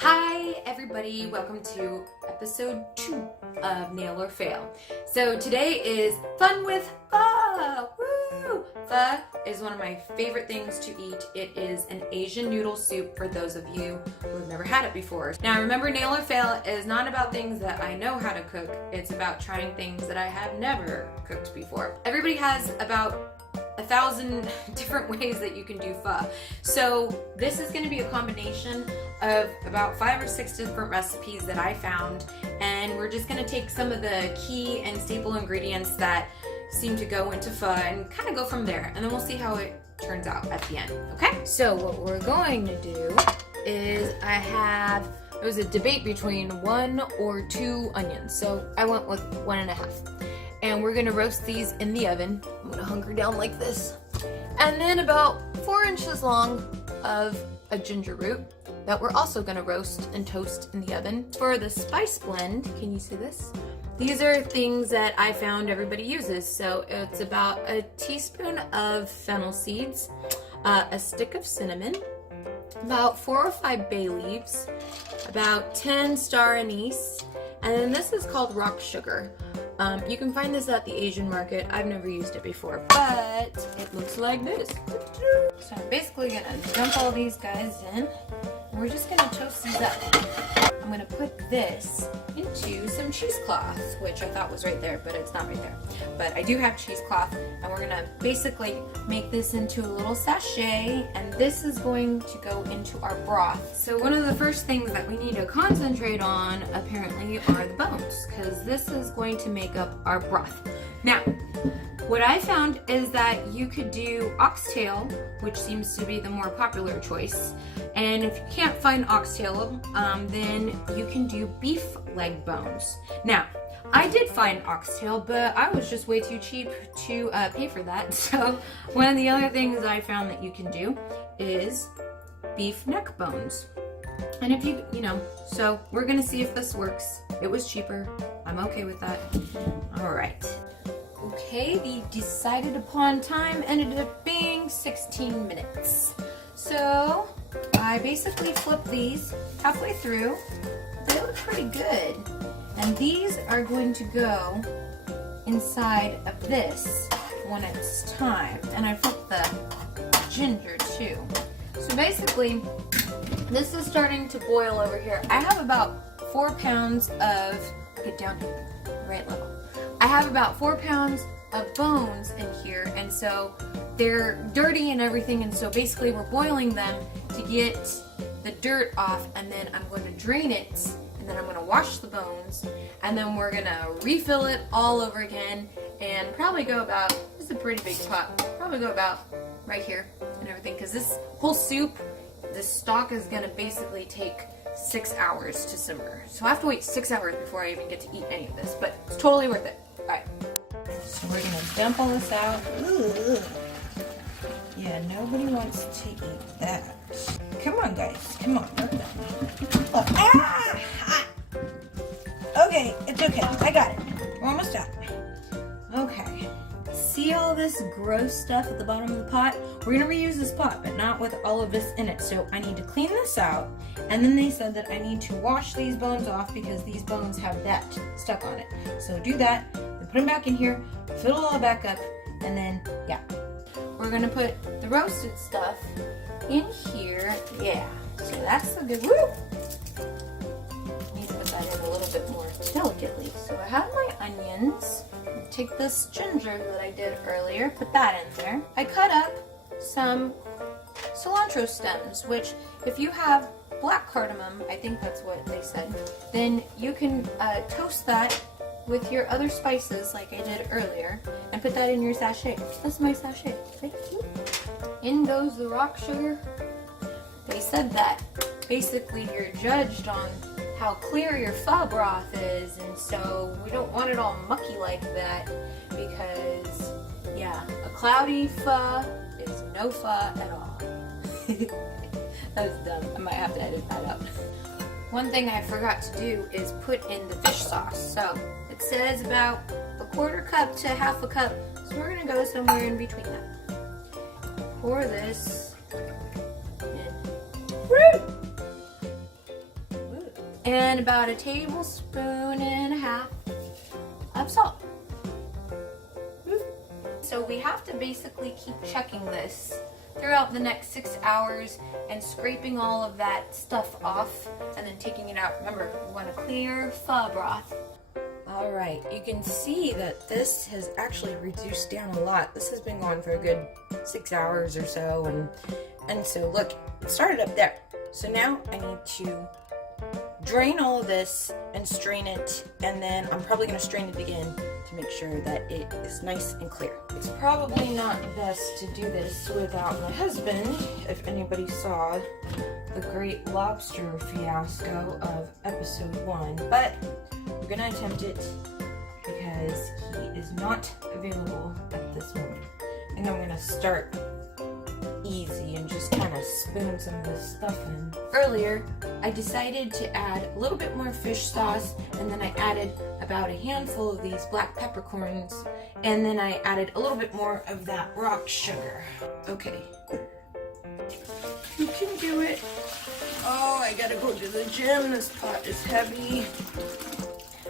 Hi everybody, welcome to episode 2 of Nail or Fail. So today is fun with pho! Woo! Pho is one of my favorite things to eat. It is an Asian noodle soup for those of you who have never had it before. Now remember, Nail or Fail is not about things that I know how to cook. It's about trying things that I have never cooked before. Everybody has about 1,000 different ways that you can do pho. So this is going to be a combination of about 5 or 6 different recipes that I found, and we're just going to take some of the key and staple ingredients that seem to go into pho and kind of go from there, and then we'll see how it turns out at the end. Okay, so what we're going to do is there was a debate between 1 or 2 onions, so I went with 1.5. And we're gonna roast these in the oven. I'm gonna hunker down like this. And then about 4 inches long of a ginger root that we're also gonna roast and toast in the oven. For the spice blend, can you see this? These are things that I found everybody uses. So it's about a teaspoon of fennel seeds, a stick of cinnamon, about 4 or 5 bay leaves, about 10 star anise, and then this is called rock sugar. You can find this at the Asian market. I've never used it before, but it looks like this. So I'm basically gonna dump all these guys in, and we're just gonna toast these up. I'm gonna put this into some cheesecloth, which I thought was right there, but it's not right there. But I do have cheesecloth, and we're gonna basically make this into a little sachet, and this is going to go into our broth. So one of the first things that we need to concentrate on, apparently, are the bones, because this is going to make up our broth. Now, what I found is that you could do oxtail, which seems to be the more popular choice. And if you can't find oxtail, then you can do beef leg bones. Now, I did find oxtail, but I was just way too cheap to pay for that. So one of the other things I found that you can do is beef neck bones. And if so we're gonna see if this works. It was cheaper. I'm okay with that. All right. Okay, the decided upon time ended up being 16 minutes. So I basically flipped these halfway through. They look pretty good. And these are going to go inside of this when it's time. And I flipped the ginger too. So basically, this is starting to boil over here. I have about 4 pounds of, get down here, right level. I have about 4 pounds of bones in here, and so they're dirty and everything, and so basically we're boiling them to get the dirt off, and then I'm going to drain it, and then I'm going to wash the bones, and then we're going to refill it all over again, and probably go about, this is a pretty big pot, probably go about right here and everything, because this whole soup, this stock is going to basically take 6 hours to simmer. So I have to wait 6 hours before I even get to eat any of this, but it's totally worth it. Alright, so we're going to dump all this out. Ooh. Yeah, nobody wants to eat that. Come on, guys. Come on. Oh, ah! Ah! Okay, it's okay. I got it. We're almost done. Okay. See all this gross stuff at the bottom of the pot? We're going to reuse this pot, but not with all of this in it. So I need to clean this out. And then they said that I need to wash these bones off because these bones have that stuck on it. So do that, then put them back in here, fill it all back up, and then, yeah. We're going to put the roasted stuff in here. Yeah, so that's a good, woo! Need to put that in a little bit more delicately. So I have my onions. Take this ginger that I did earlier, put that in there. I cut up some cilantro stems, which if you have black cardamom, I think that's what they said, then you can toast that with your other spices like I did earlier and put that in your sachet. That's my sachet. Thank you. In goes the rock sugar. They said that basically you're judged on how clear your pho broth is, and so we don't want it all mucky like that because, yeah, a cloudy pho is no pho at all. That's dumb. I might have to edit that out. One thing I forgot to do is put in the fish sauce. So it says about 1/4 cup to 1/2 cup, so we're going to go somewhere in between that. Pour this in. Woo! and about a tablespoon and a half of salt. So we have to basically keep checking this throughout the next 6 hours and scraping all of that stuff off and then taking it out. Remember, we want a clear pho broth. All right, you can see that this has actually reduced down a lot. This has been going for a good 6 hours or so, and so look, it started up there. So now I need to drain all of this and strain it, and then I'm probably going to strain it again to make sure that it is nice and clear. It's probably not best to do this without my husband, if anybody saw the Great Lobster fiasco of episode 1, but we're going to attempt it because he is not available at this moment. And I'm going to start easy and just kind of spoon some of this stuff in. Earlier, I decided to add a little bit more fish sauce, and then I added about a handful of these black peppercorns, and then I added a little bit more of that rock sugar. Okay, you can do it. Oh, I gotta go to the gym. This pot is heavy.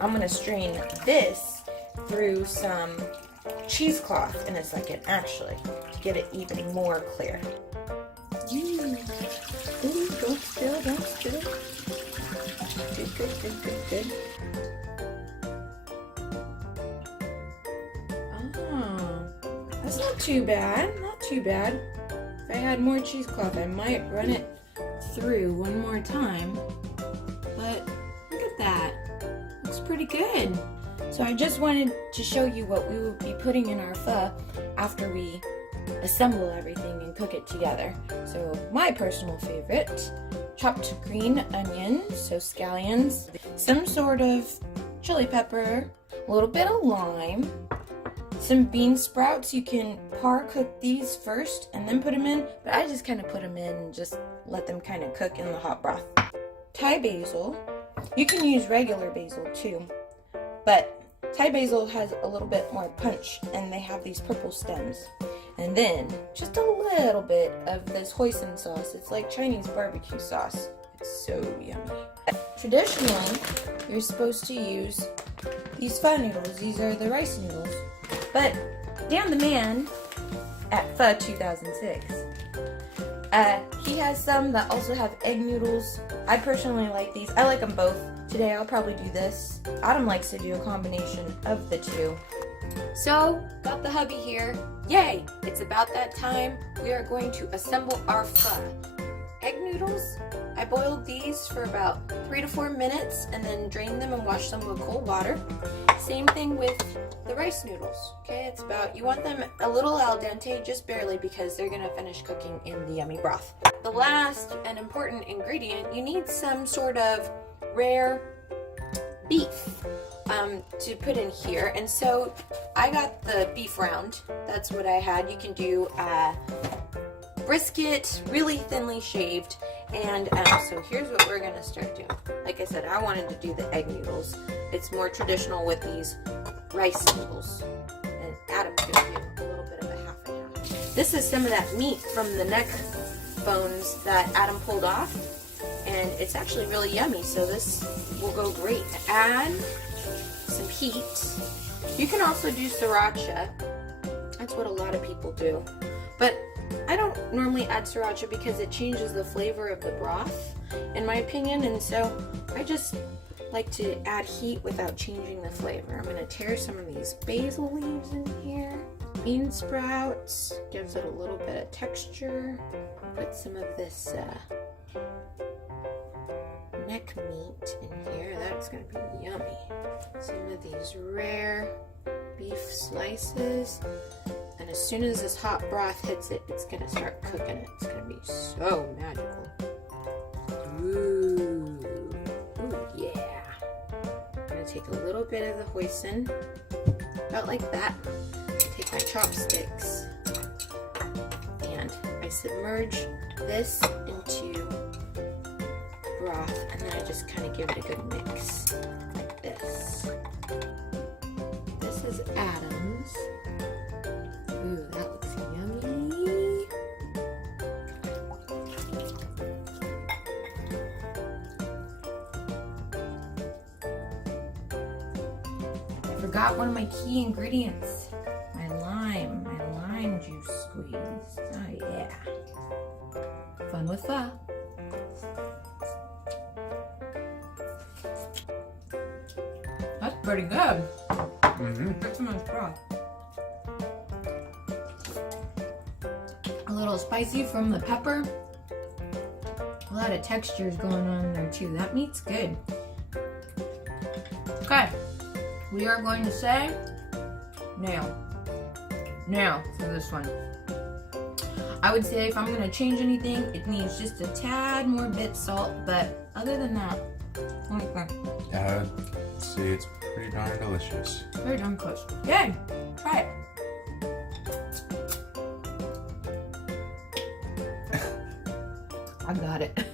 I'm gonna strain this through some cheesecloth in a second, actually, to get it even more clear. Ooh, don't spill, don't spill. Good, good, good, good, good. Oh, that's not too bad, not too bad. If I had more cheesecloth, I might run it through one more time. But look at that, looks pretty good. So I just wanted to show you what we will be putting in our pho after we assemble everything and cook it together. So my personal favorite, chopped green onions, so scallions, some sort of chili pepper, a little bit of lime, some bean sprouts. You can par cook these first and then put them in, but I just kind of put them in and just let them kind of cook in the hot broth. Thai basil, you can use regular basil too, but Thai basil has a little bit more punch, and they have these purple stems. And then just a little bit of this hoisin sauce. It's like Chinese barbecue sauce. It's so yummy. Traditionally, you're supposed to use these pho noodles. These are the rice noodles. But Dan the man at Pho 2006, he has some that also have egg noodles. I personally like these. I like them both. Today I'll probably do this. Autumn likes to do a combination of the two. So, got the hubby here. Yay! It's about that time. We are going to assemble our pho. Egg noodles, I boiled these for about 3 to 4 minutes and then drained them and washed them with cold water. Same thing with the rice noodles. Okay, it's about, you want them a little al dente, just barely, because they're gonna finish cooking in the yummy broth. The last and important ingredient, you need some sort of rare beef to put in here, and so I got the beef round. That's what I had. You can do brisket, really thinly shaved, and so here's what we're gonna start doing. Like I said, I wanted to do the egg noodles. It's more traditional with these rice noodles, and Adam's gonna do a little bit of a half and half. This is some of that meat from the neck bones that Adam pulled off, and it's actually really yummy, so this will go great. Add some heat. You can also do sriracha. That's what a lot of people do, but I don't normally add sriracha because it changes the flavor of the broth, in my opinion, and so I just like to add heat without changing the flavor. I'm going to tear some of these basil leaves in here. Bean sprouts gives it a little bit of texture. Put some of this neck meat in here. That's going to be yummy. Some of these rare beef slices. And as soon as this hot broth hits it, it's going to start cooking it. It's going to be so magical. Ooh. Ooh, yeah. I'm going to take a little bit of the hoisin, about like that. Take my chopsticks, and I submerge this into broth, and then I just kind of give it a good mix, like this. This is Adam's. Ooh, that looks yummy. forgot one of my key ingredients. My lime juice squeeze. Oh yeah. Fun with pho. That's pretty good. That's so much broth. A little spicy from the pepper. A lot of textures going on there too. That meat's good. Okay, we are going to say nail for this one. I would say if I'm going to change anything, it needs just a tad more bit salt, but other than that, Yeah, I'd say it's pretty darn delicious. very darn close. Yay! Try it. I got it.